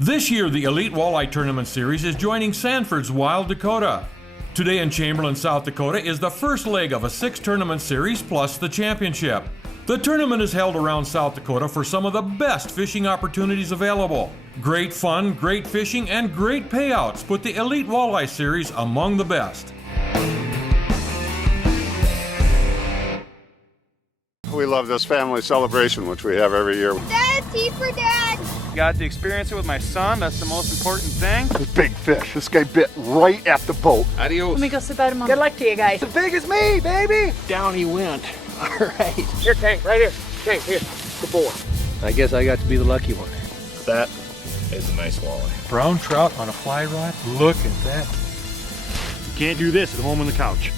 This year, the Elite Walleye Tournament Series is joining Sanford's Wild Dakota. Today in Chamberlain, South Dakota is the first leg of a 6-tournament series plus the championship. The tournament is held around South Dakota for some of the best fishing opportunities available. Great fun, great fishing, and great payouts put the Elite Walleye Series among the best. We love this family celebration, which we have every year. Dad, tea for Dad! Got to experience it with my son. That's the most important thing. This big fish. This guy bit right at the boat. Adios. Let me go sit by the mom. Good luck to you guys. As big as me, baby. Down he went. All right. Here, Tank, right here. Tank, here. Good boy. I guess I got to be the lucky one. That is a nice walleye. Brown trout on a fly rod. Look at that. You can't do this at home on the couch.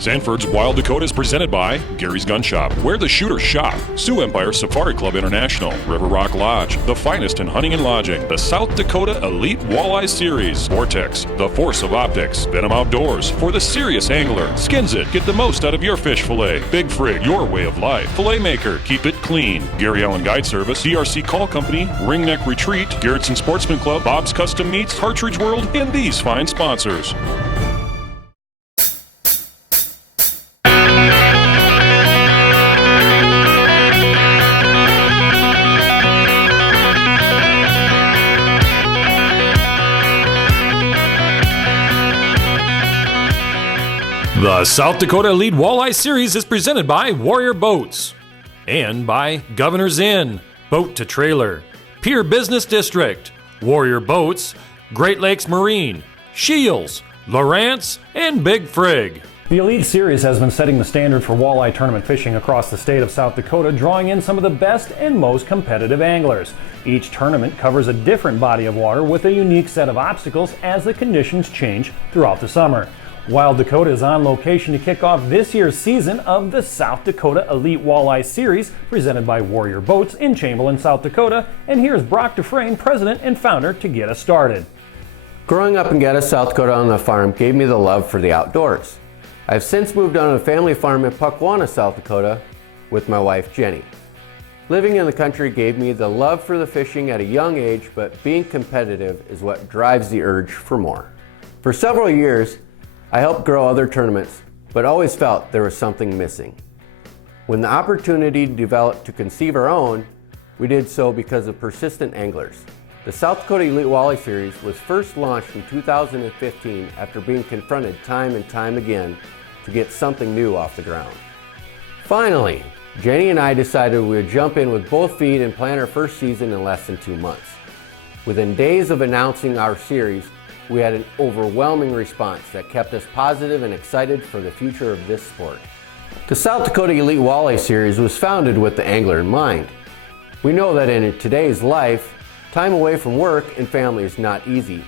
Sanford's Wild Dakota is presented by Gary's Gun Shop, where the shooters shop, Sioux Empire Safari Club International, River Rock Lodge, the finest in hunting and lodging, the South Dakota Elite Walleye Series, Vortex, the Force of Optics, Venom Outdoors, for the serious angler, Skins It, get the most out of your fish fillet, Big Frig, your way of life, Fillet Maker, keep it clean, Gary Allen Guide Service, DRC Call Company, Ringneck Retreat, Garrettson Sportsman Club, Bob's Custom Meats, Partridge World, and these fine sponsors. The South Dakota Elite Walleye Series is presented by Warrior Boats and by Governor's Inn, Boat to Trailer, Pier Business District, Warrior Boats, Great Lakes Marine, Shields, Lowrance, and Big Frig. The Elite Series has been setting the standard for walleye tournament fishing across the state of South Dakota, drawing in some of the best and most competitive anglers. Each tournament covers a different body of water with a unique set of obstacles as the conditions change throughout the summer. Wild Dakota is on location to kick off this year's season of the South Dakota Elite Walleye Series, presented by Warrior Boats in Chamberlain, South Dakota. And here's Brock Dufresne, president and founder, to get us started. Growing up in Geddes, South Dakota on the farm gave me the love for the outdoors. I've since moved on to a family farm in Puckwana, South Dakota with my wife Jenny. Living in the country gave me the love for the fishing at a young age, but being competitive is what drives the urge for more. For several years, I helped grow other tournaments, but always felt there was something missing. When the opportunity developed to conceive our own, we did so because of persistent anglers. The South Dakota Elite Walleye Series was first launched in 2015 after being confronted time and time again to get something new off the ground. Finally, Jenny and I decided we would jump in with both feet and plan our first season in less than 2 months. Within days of announcing our series, we had an overwhelming response that kept us positive and excited for the future of this sport. The South Dakota Elite Walleye Series was founded with the angler in mind. We know that in today's life, time away from work and family is not easy.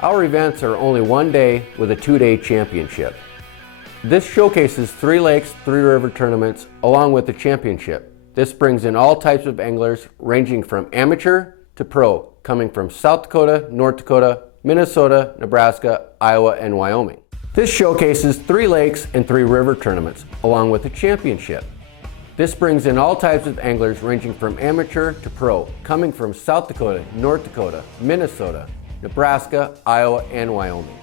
Our events are only one day with a 2-day championship. This showcases 3 lakes, 3 river tournaments along with the championship. This brings in all types of anglers ranging from amateur to pro, coming from South Dakota, North Dakota, Minnesota, Nebraska, Iowa, and Wyoming. This showcases 3 lakes and 3 river tournaments, along with the championship. This brings in all types of anglers ranging from amateur to pro, coming from South Dakota, North Dakota, Minnesota, Nebraska, Iowa, and Wyoming.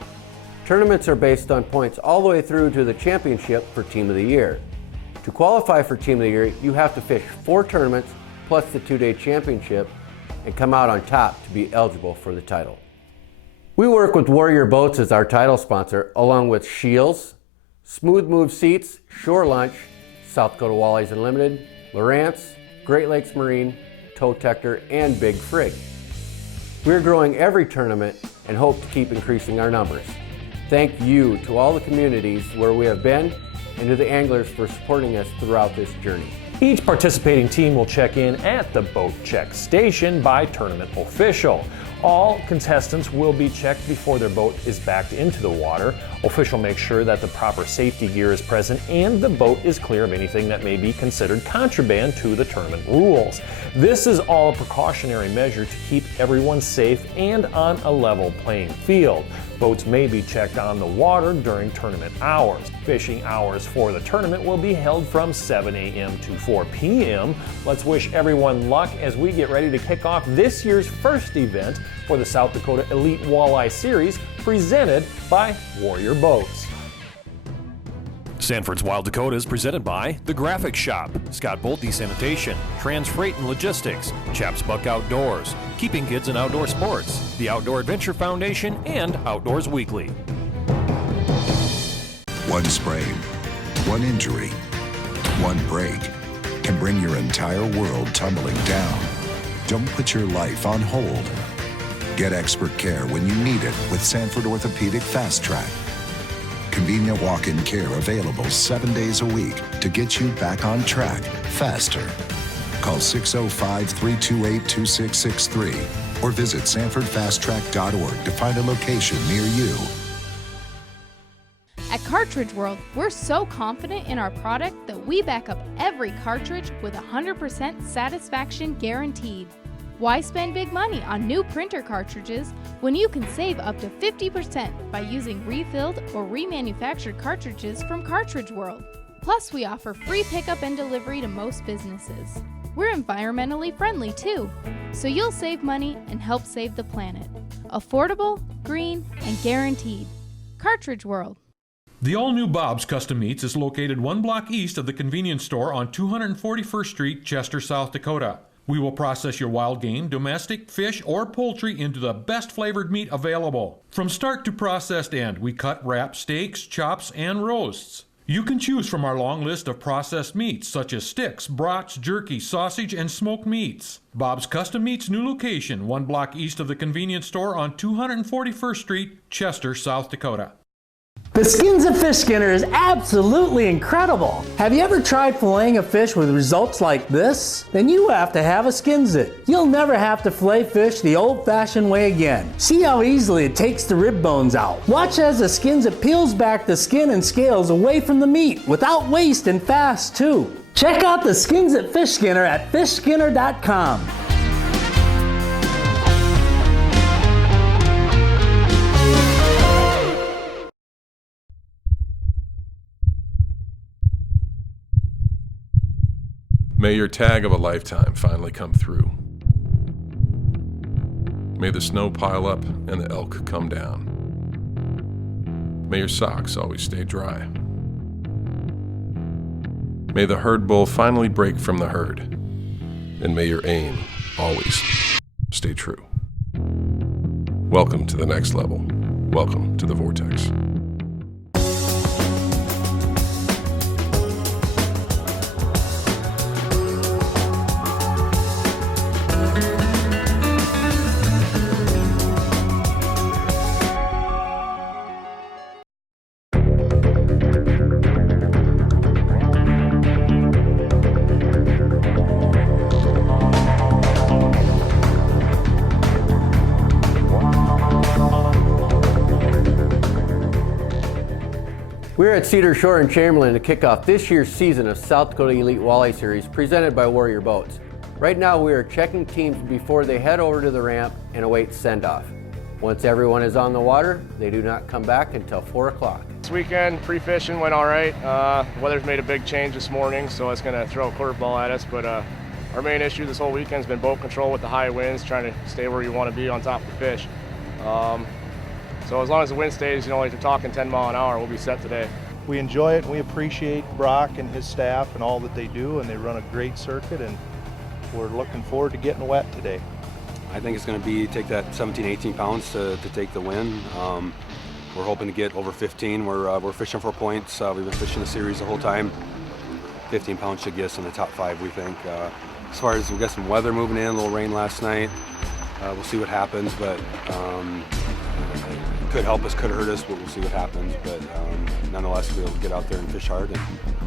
Tournaments are based on points all the way through to the championship for Team of the Year. To qualify for Team of the Year, you have to fish 4 tournaments plus the 2-day championship and come out on top to be eligible for the title. We work with Warrior Boats as our title sponsor, along with Shields, Smooth Move Seats, Shore Lunch, South Dakota Walleyes Unlimited, Lowrance, Great Lakes Marine, Toe Tector, and Big Frig. We're growing every tournament and hope to keep increasing our numbers. Thank you to all the communities where we have been and to the anglers for supporting us throughout this journey. Each participating team will check in at the boat check station by tournament official. All contestants will be checked before their boat is backed into the water. Official makes sure that the proper safety gear is present and the boat is clear of anything that may be considered contraband to the tournament rules. This is all a precautionary measure to keep everyone safe and on a level playing field. Boats may be checked on the water during tournament hours. Fishing hours for the tournament will be held from 7 a.m. to 4 p.m. Let's wish everyone luck as we get ready to kick off this year's first event for the South Dakota Elite Walleye Series, presented by Warrior Boats. Sanford's Wild Dakota is presented by The Graphic Shop, Scott Bolte Sanitation, Trans Freight and Logistics, Chaps Buck Outdoors, Keeping Kids in Outdoor Sports, the Outdoor Adventure Foundation, and Outdoors Weekly. One sprain, one injury, one break can bring your entire world tumbling down. Don't put your life on hold. Get expert care when you need it with Sanford Orthopedic Fast Track. Convenient walk-in care available 7 days a week to get you back on track faster. Call 605-328-2663 or visit sanfordfasttrack.org to find a location near you. At Cartridge World, we're so confident in our product that we back up every cartridge with 100% satisfaction guaranteed. Why spend big money on new printer cartridges when you can save up to 50% by using refilled or remanufactured cartridges from Cartridge World? Plus, we offer free pickup and delivery to most businesses. We're environmentally friendly too, so you'll save money and help save the planet. Affordable, green, and guaranteed. Cartridge World. The all-new Bob's Custom Meats is located 1 block east of the convenience store on 241st Street, Chester, South Dakota. We will process your wild game, domestic, fish, or poultry into the best flavored meat available. From start to processed end, we cut, wrap, steaks, chops, and roasts. You can choose from our long list of processed meats such as sticks, brats, jerky, sausage, and smoked meats. Bob's Custom Meats new location, 1 block east of the convenience store on 241st Street, Chester, South Dakota. The Skins of Fish Skinner is absolutely incredible. Have you ever tried filleting a fish with results like this? Then you have to have a Skins It. You'll never have to fillet fish the old-fashioned way again. See how easily it takes the rib bones out. Watch as the Skins It peels back the skin and scales away from the meat without waste and fast too. Check out the Skins It Fish Skinner at fishskinner.com. May your tag of a lifetime finally come through. May the snow pile up and the elk come down. May your socks always stay dry. May the herd bull finally break from the herd. And may your aim always stay true. Welcome to the next level. Welcome to the Vortex. We're at Cedar Shore in Chamberlain to kick off this year's season of South Dakota Elite Walleye Series presented by Warrior Boats. Right now we are checking teams before they head over to the ramp and await send-off. Once everyone is on the water, they do not come back until 4 o'clock. This weekend, pre-fishing went all right. Weather's made a big change this morning, so it's going to throw a curveball at us. But our main issue this whole weekend has been boat control with the high winds, trying to stay where you want to be on top of the fish. So as long as the wind stays, like you're talking 10 mile an hour, we'll be set today. We enjoy it and we appreciate Brock and his staff and all that they do, and they run a great circuit, and we're looking forward to getting wet today. I think it's going to be take that 17, 18 pounds to take the win. We're hoping to get over 15. We're fishing for points. We've been fishing the series the whole time. 15 pounds should get us in the top 5, we think. As far as we got some weather moving in, a little rain last night. We'll see what happens, but could help us, could hurt us, but we'll see what happens. But nonetheless, we'll get out there and fish hard and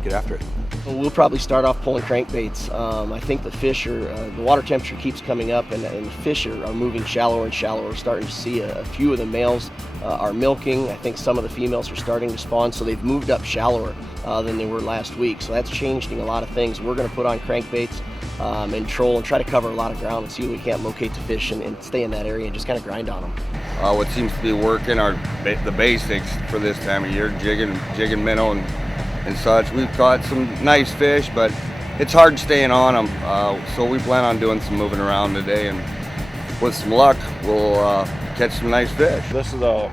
get after it. We'll probably start off pulling crankbaits. I think the fish are, the water temperature keeps coming up, and the fish are moving shallower and shallower. We're starting to see a few of the males are milking. I think some of the females are starting to spawn, so they've moved up shallower than they were last week. So that's changing a lot of things. We're going to put on crankbaits. and troll and try to cover a lot of ground and see if we can't locate the fish and stay in that area and just kind of grind on them. What seems to be working are the basics for this time of year, jigging minnow and such. We've caught some nice fish, but it's hard staying on them. So we plan on doing some moving around today, and with some luck, we'll catch some nice fish. This is a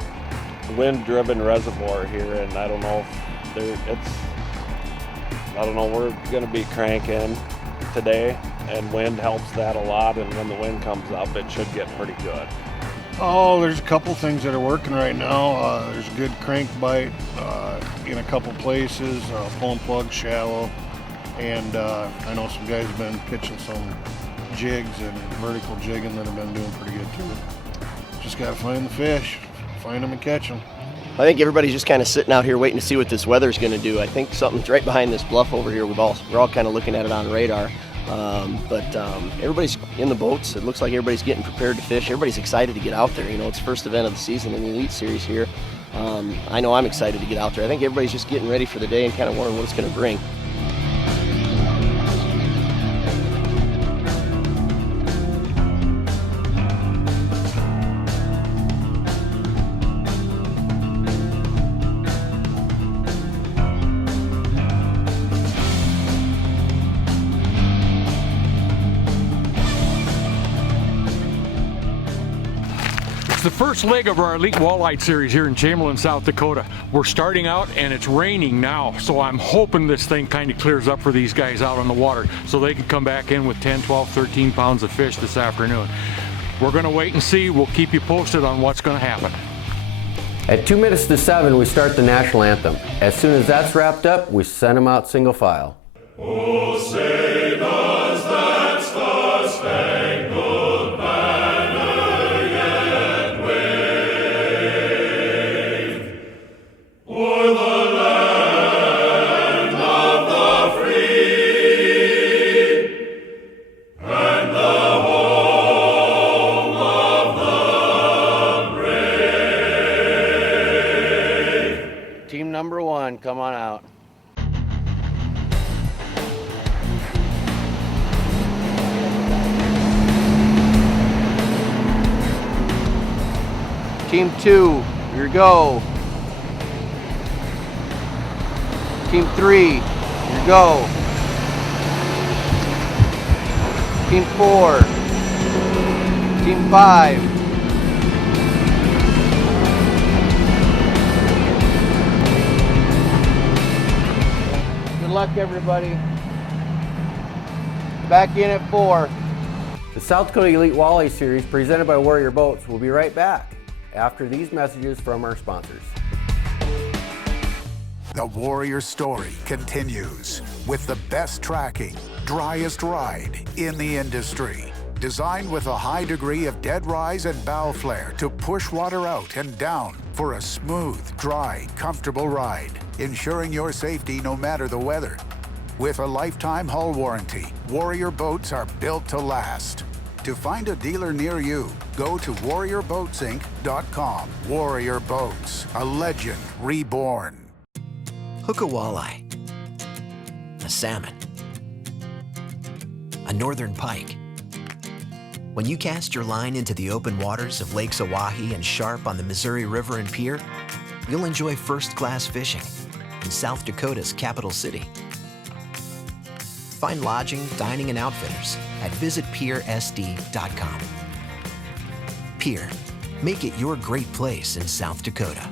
wind-driven reservoir here, and I don't know we're going to be cranking today, and wind helps that a lot, and when the wind comes up, it should get pretty good. Oh, there's a couple things that are working right now. There's a good crank bite in a couple places, pulling plug shallow, and I know some guys have been pitching some jigs and vertical jigging that have been doing pretty good too. Just got to find the fish, find them and catch them. I think everybody's just kind of sitting out here waiting to see what this weather's going to do. I think something's right behind this bluff over here. We're all kind of looking at it on radar. But everybody's in the boats. It looks like everybody's getting prepared to fish. Everybody's excited to get out there. You know, it's the first event of the season in the Elite Series here. I know I'm excited to get out there. I think everybody's just getting ready for the day and kind of wondering what it's going to bring. The first leg of our Elite Walleye Series here in Chamberlain, South Dakota. We're starting out and it's raining now, so I'm hoping this thing kind of clears up for these guys out on the water so they can come back in with 10, 12, 13 pounds of fish this afternoon. We're going to wait and see. We'll keep you posted on what's going to happen. At 2 minutes to 7, we start the national anthem. As soon as that's wrapped up, we send them out single file. Oh, say does that star-spangled banner yet wave o'er the land of the free and the home of the brave? Team number 1, come on out. Team 2, here we go. Team 3, here we go. Team 4, Team 5. Good luck, everybody. Back in at 4. The South Dakota Elite Walleye Series, presented by Warrior Boats, will be right back after these messages from our sponsors. The Warrior story continues with the best tracking, driest ride in the industry. Designed with a high degree of dead rise and bow flare to push water out and down for a smooth, dry, comfortable ride, ensuring your safety no matter the weather. With a lifetime hull warranty, Warrior boats are built to last. To find a dealer near you, go to warriorboatsinc.com. Warrior Boats, a legend reborn. Hook a walleye, a salmon, a northern pike. When you cast your line into the open waters of Lakes Oahe and Sharp on the Missouri River and Pier, you'll enjoy first-class fishing in South Dakota's capital city. Find lodging, dining, and outfitters at visitpiersd.com. Pier, make it your great place in South Dakota.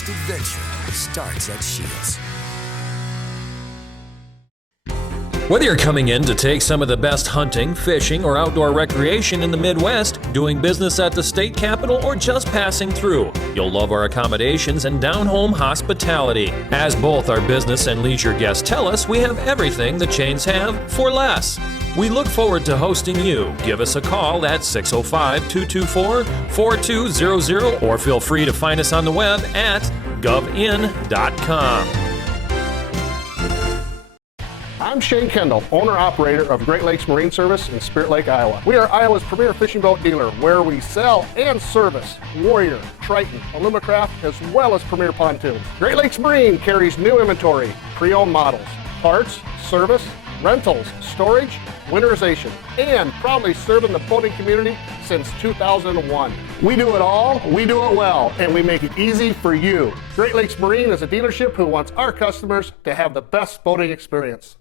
next adventure starts at Shields. Whether you're coming in to take some of the best hunting, fishing, or outdoor recreation in the Midwest, doing business at the state capitol, or just passing through, you'll love our accommodations and down-home hospitality. As both our business and leisure guests tell us, we have everything the chains have for less. We look forward to hosting you. Give us a call at 605-224-4200 or feel free to find us on the web at govin.com. I'm Shane Kendall, owner-operator of Great Lakes Marine Service in Spirit Lake, Iowa. We are Iowa's premier fishing boat dealer, where we sell and service Warrior, Triton, Alumacraft, as well as Premier Pontoon. Great Lakes Marine carries new inventory, pre-owned models, parts, service, rentals, storage, winterization, and proudly serving the boating community since 2001. We do it all, we do it well, and we make it easy for you. Great Lakes Marine is a dealership who wants our customers to have the best boating experience.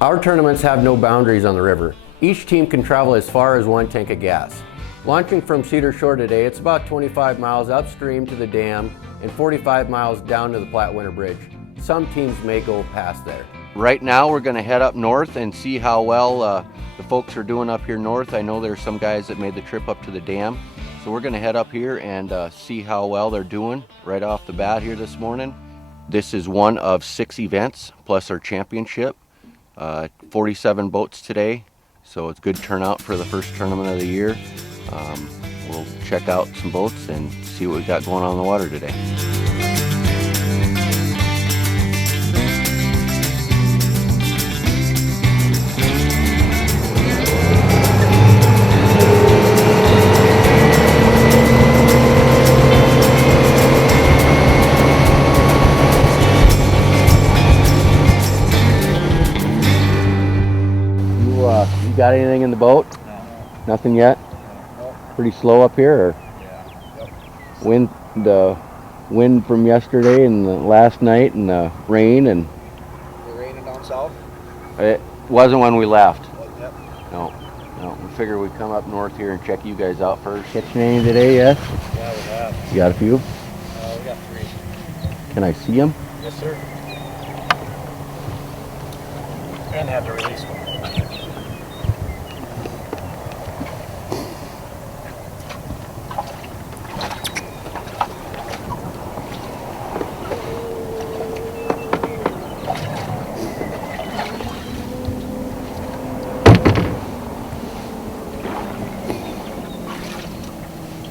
Our tournaments have no boundaries on the river. Each team can travel as far as one tank of gas. Launching from Cedar Shore today, it's about 25 miles upstream to the dam and 45 miles down to the Platte Winter Bridge. Some teams may go past there. Right now we're going to head up north and see how well the folks are doing up here north. I know there's some guys that made the trip up to the dam. So we're going to head up here and see how well they're doing right off the bat here this morning. This is one of 6 events plus our championship. 47 boats today, so it's good turnout for the first tournament of the year. We'll check out some boats and see what we got going on in the water today. You got anything in the boat? No. Nothing yet? Nope. Pretty slow up here? Or? Yeah. Yep. The wind from yesterday and the last night and the rain and... Is it raining down south? It wasn't when we left. Yep. No. We figured we'd come up north here and check you guys out first. Catching any today, yes? Yeah, we have. You got a few? We got 3. Can I see them? Yes, sir. And had to release one.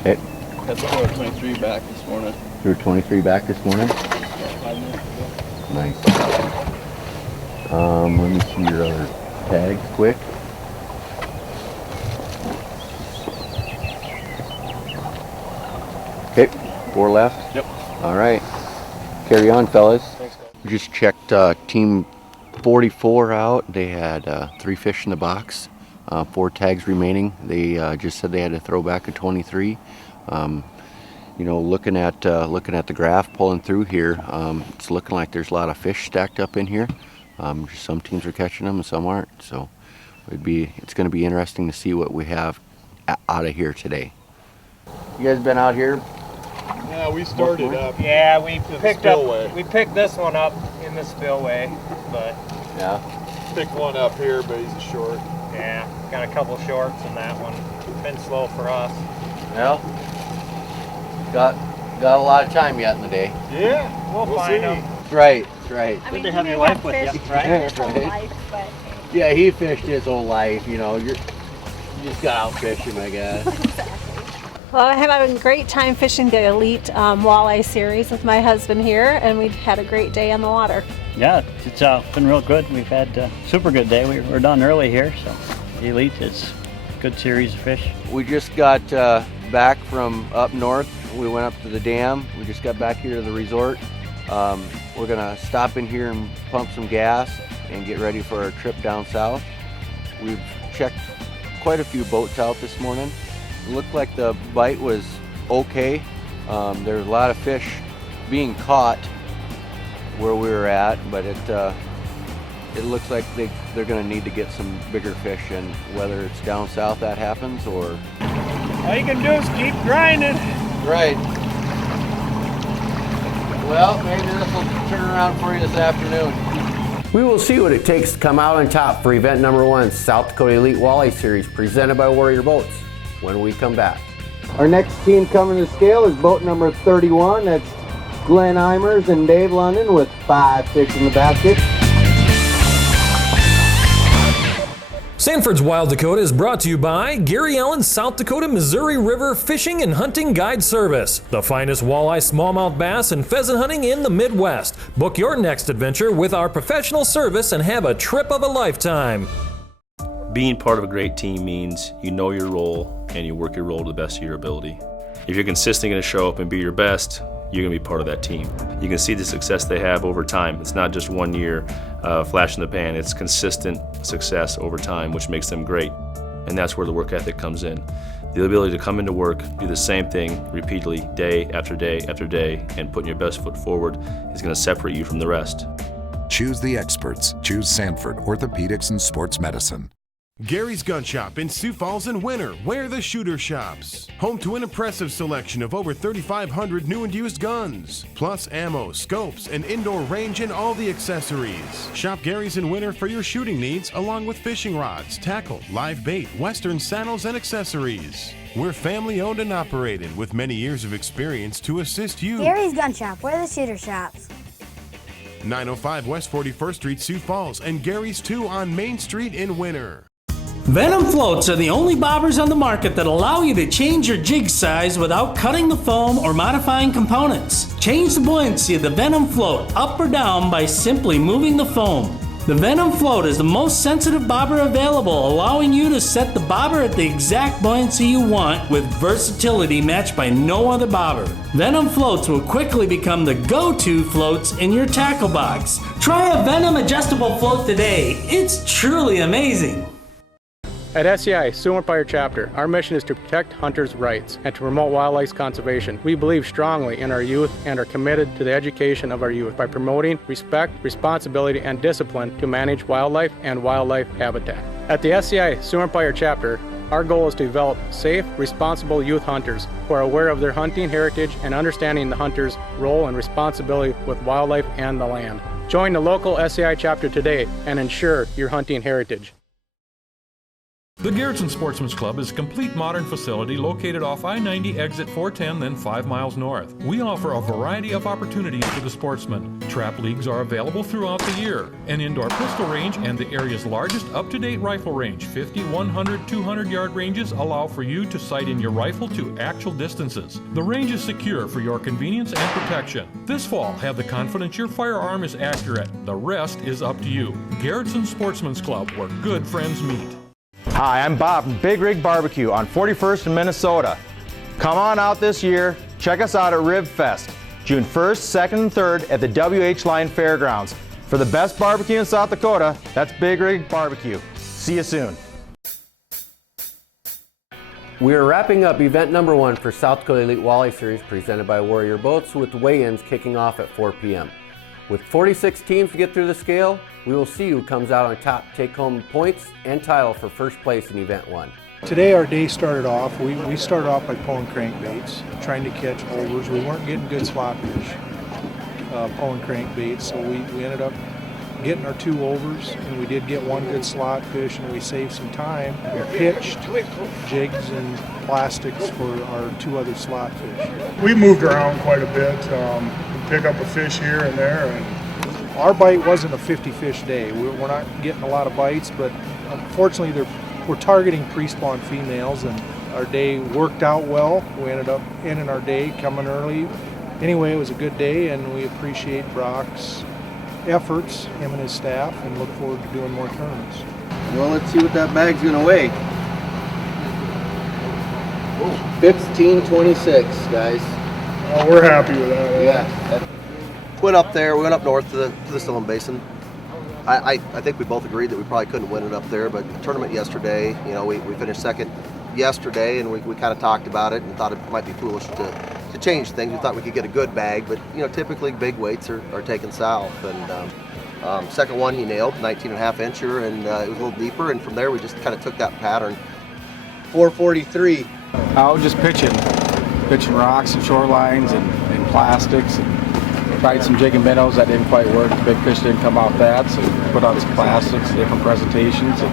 Okay. That's what 23 back this morning. You were 23 back this morning? 5 minutes ago. Nice. Let me see your other tags quick. Okay, 4 left? Yep. All right. Carry on, fellas. Thanks, guys. Just checked team 44 out. They had 3 fish in the box, 4 tags remaining. They just said they had to throw back a 23. You know, looking at the graph pulling through here, it's looking like there's a lot of fish stacked up in here. Some teams are catching them and some aren't. So it's going to be interesting to see what we have out of here today. You guys been out here? Yeah, we started up. Yeah, we picked this one up in the spillway, but yeah, picked one up here, but he's short. Yeah, got a couple shorts in that one. Been slow for us. Well, got a lot of time yet in the day. Yeah, we'll find them. Right. I mean, good to have your wife with you, right? Yeah, he fished his whole life. You know, you just got out fishing, I guess. Well, I'm having a great time fishing the Elite Walleye Series with my husband here, and we've had a great day on the water. Yeah, it's been real good. We've had a super good day. We're done early here, so the Elite is a good series of fish. We just got back from up north. We went up to the dam. We just got back here to the resort. We're gonna stop in here and pump some gas and get ready for our trip down south. We've checked quite a few boats out this morning. It looked like the bite was okay. There's a lot of fish being caught where we were at, but it looks like they're going to need to get some bigger fish, and whether it's down south that happens or... All you can do is keep grinding. Right. Well, maybe this will turn around for you this afternoon. We will see what it takes to come out on top for event number 1, South Dakota Elite Walleye Series, presented by Warrior Boats, when we come back. Our next team coming to scale is boat number 31. That's Glenn Eimers and Dave London with 5 fish in the basket. Sanford's Wild Dakota is brought to you by Gary Allen's South Dakota Missouri River Fishing and Hunting Guide Service, the finest walleye, smallmouth bass, and pheasant hunting in the Midwest. Book your next adventure with our professional service and have a trip of a lifetime. Being part of a great team means you know your role and you work your role to the best of your ability. If you're consistently going to show up and be your best, you're going to be part of that team. You can see the success they have over time. It's not just 1 year flash in the pan. It's consistent success over time, which makes them great. And that's where the work ethic comes in. The ability to come into work, do the same thing repeatedly, day after day after day, and putting your best foot forward is going to separate you from the rest. Choose the experts. Choose Sanford Orthopedics and Sports Medicine. Gary's Gun Shop in Sioux Falls and Winter, where the shooter shops. Home to an impressive selection of over 3,500 new and used guns, plus ammo, scopes, an indoor range, and all the accessories. Shop Gary's in Winter for your shooting needs, along with fishing rods, tackle, live bait, western saddles, and accessories. We're family owned and operated with many years of experience to assist you. Gary's Gun Shop, where the shooter shops. 905 West 41st Street, Sioux Falls, and Gary's 2 on Main Street in Winter. Venom floats are the only bobbers on the market that allow you to change your jig size without cutting the foam or modifying components. Change the buoyancy of the Venom float up or down by simply moving the foam. The Venom float is the most sensitive bobber available, allowing you to set the bobber at the exact buoyancy you want with versatility matched by no other bobber. Venom floats will quickly become the go-to floats in your tackle box. Try a Venom adjustable float today. It's truly amazing. At SCI, Sioux Empire Chapter, our mission is to protect hunters' rights and to promote wildlife conservation. We believe strongly in our youth and are committed to the education of our youth by promoting respect, responsibility, and discipline to manage wildlife and wildlife habitat. At the SCI Sioux Empire Chapter, our goal is to develop safe, responsible youth hunters who are aware of their hunting heritage and understanding the hunter's role and responsibility with wildlife and the land. Join the local SCI chapter today and ensure your hunting heritage. The Garrettson Sportsman's Club is a complete modern facility located off I-90 exit 410, then 5 miles north. We offer a variety of opportunities for the sportsman. Trap leagues are available throughout the year. An indoor pistol range and the area's largest up-to-date rifle range, 50, 100, 200-yard ranges allow for you to sight in your rifle to actual distances. The range is secure for your convenience and protection. This fall, have the confidence your firearm is accurate. The rest is up to you. Garrettson Sportsman's Club, where good friends meet. Hi, I'm Bob from Big Rig Barbecue on 41st in Minnesota. Come on out this year, check us out at Rib Fest, June 1st, 2nd, and 3rd at the WH Line Fairgrounds. For the best barbecue in South Dakota, that's Big Rig Barbecue. See you soon. We are wrapping up event number 1 for South Dakota Elite Walleye Series presented by Warrior Boats, with weigh-ins kicking off at 4 p.m. With 46 teams to get through the scale, we will see who comes out on top, take home points and title for first place in event 1. Today our day started off, we started off by pulling crankbaits, trying to catch overs. We weren't getting good slot fish pulling crankbaits, so we ended up getting our 2 overs, and we did get 1 good slot fish, and we saved some time. We pitched jigs and plastics for our 2 other slot fish. We moved around quite a bit, pick up a fish here and there. And our bite wasn't a 50 fish day. We're not getting a lot of bites, but unfortunately we're targeting pre-spawn females, and Our day worked out well. We ended up ending our day coming early. Anyway, it was a good day, and we appreciate Brock's efforts, him and his staff, and look forward to doing more tournaments. Well, let's see what that bag's gonna weigh. 1526, guys. Oh, we're happy with that. Yeah. Went up there. We went up north to the Stillman Basin. I think we both agreed that we probably couldn't win it up there, but the tournament yesterday, you know, we finished second yesterday, and we kind of talked about it and thought it might be foolish to change things. We thought we could get a good bag, but you know, typically big weights are taken south. And second one he nailed, 19.5 incher, and it was a little deeper. And from there we just kind of took that pattern. 443. I was just pitching rocks and shorelines and plastics. And tried some jig and minnows that didn't quite work. The big fish didn't come out that, so put on some plastics, different presentations, and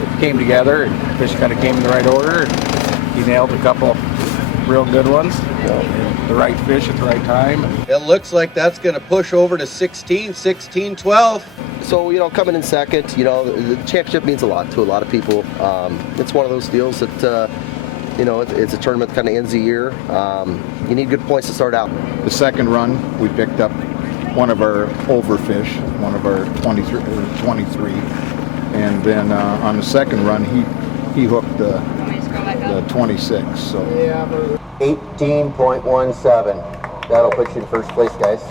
it came together, and fish kind of came in the right order, and he nailed a couple real good ones, and the right fish at the right time. It looks like that's going to push over to 16, 12. So, you know, coming in second, you know, the championship means a lot to a lot of people. It's one of those deals that, you know, it's a tournament that kind of ends the year. You need good points to start out. The second run, we picked up one of our overfish, one of our 23, and then on the second run, he hooked the 26. So 18.17. That'll put you in first place, guys.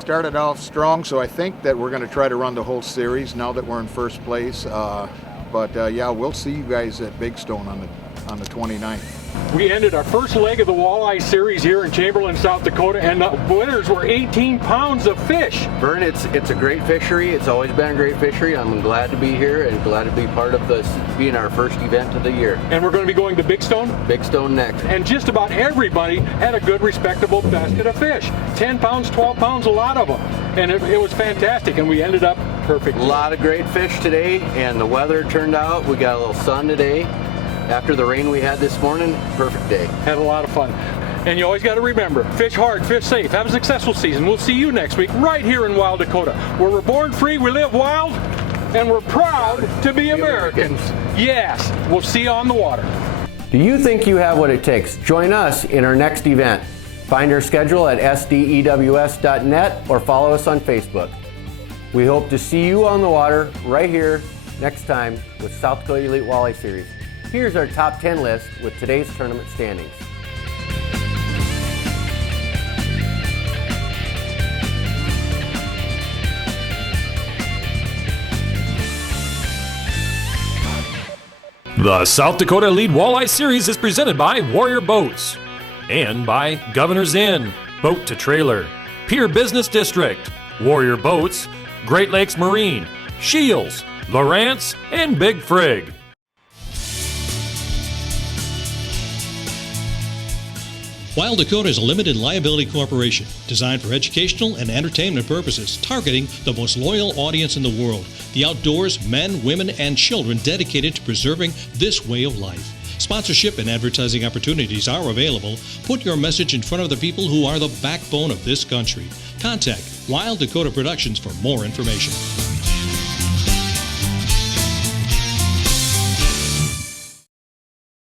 Started off strong, so I think that we're going to try to run the whole series now that we're in first place. But yeah, we'll see you guys at Big Stone on the 29th. We ended our first leg of the Walleye Series here in Chamberlain, South Dakota, and the winners were 18 pounds of fish. Vern, it's a great fishery. It's always been a great fishery. I'm glad to be here and glad to be part of this being our first event of the year. And we're going to be going to Big Stone? Big Stone next. And just about everybody had a good, respectable basket of fish. 10 pounds, 12 pounds, a lot of them. And it was fantastic, and we ended up perfect. A lot of great fish today, and the weather turned out. We got a little sun today. After the rain we had this morning, perfect day. Had a lot of fun. And you always got to remember, fish hard, fish safe, have a successful season. We'll see you next week right here in Wild Dakota, where we're born free, we live wild, and we're proud to be Americans. Yes, we'll see you on the water. Do you think you have what it takes? Join us in our next event. Find our schedule at sdews.net or follow us on Facebook. We hope to see you on the water right here next time with South Dakota Elite Walleye Series. Here's our top 10 list with today's tournament standings. The South Dakota Elite Walleye Series is presented by Warrior Boats and by Governor's Inn, Boat to Trailer, Pier Business District, Warrior Boats, Great Lakes Marine, Shields, Lowrance, and Big Frig. Wild Dakota is a limited liability corporation designed for educational and entertainment purposes, targeting the most loyal audience in the world, the outdoors, men, women, and children dedicated to preserving this way of life. Sponsorship and advertising opportunities are available. Put your message in front of the people who are the backbone of this country. Contact Wild Dakota Productions for more information.